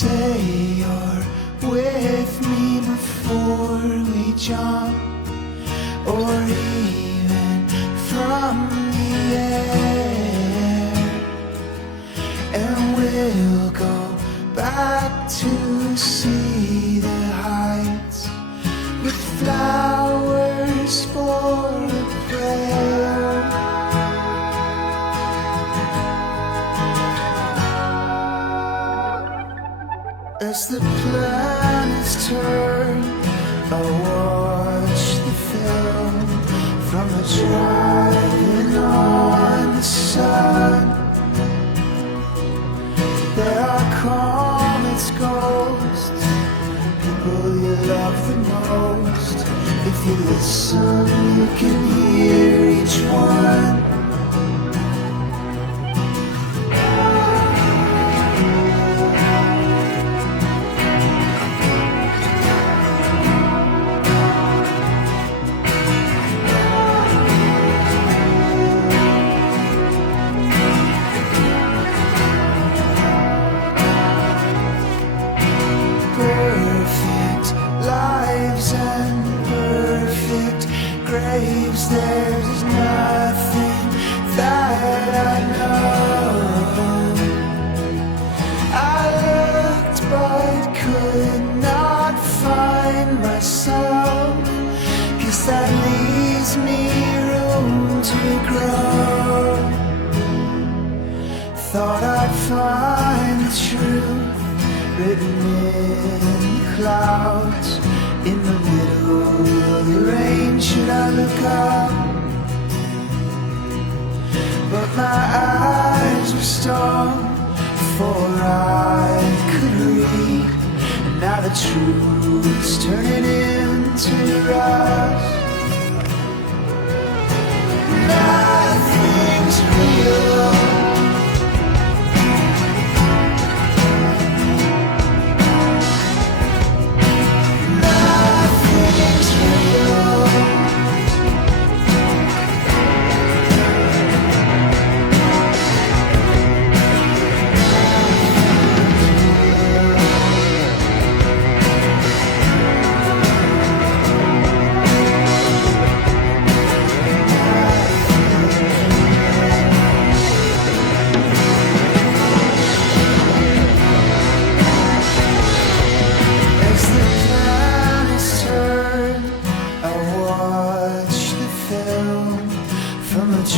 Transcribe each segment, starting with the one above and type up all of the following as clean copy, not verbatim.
Say you're with me before we jump, or even from the air, and we'll go back to see the heights with flowers for a prayer. As the planets turn, I watch the film from the driving on the sun. There are comets, ghosts, people you love the most. If you listen, you can hear each one. Perfect lives and perfect graves. There's nothing that I know. I looked but could not find myself, 'cause that leaves me room to grow. Thought I'd find the truth written in the clouds, in the middle of the rain. Should I look up? But my eyes were stung before I could read, and now the truth's turning into rust. Nothing's real.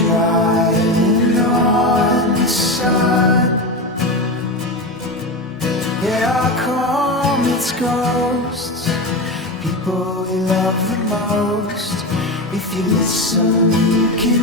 Driving on the sun. There are comets, ghosts, people we love the most. If you listen, you can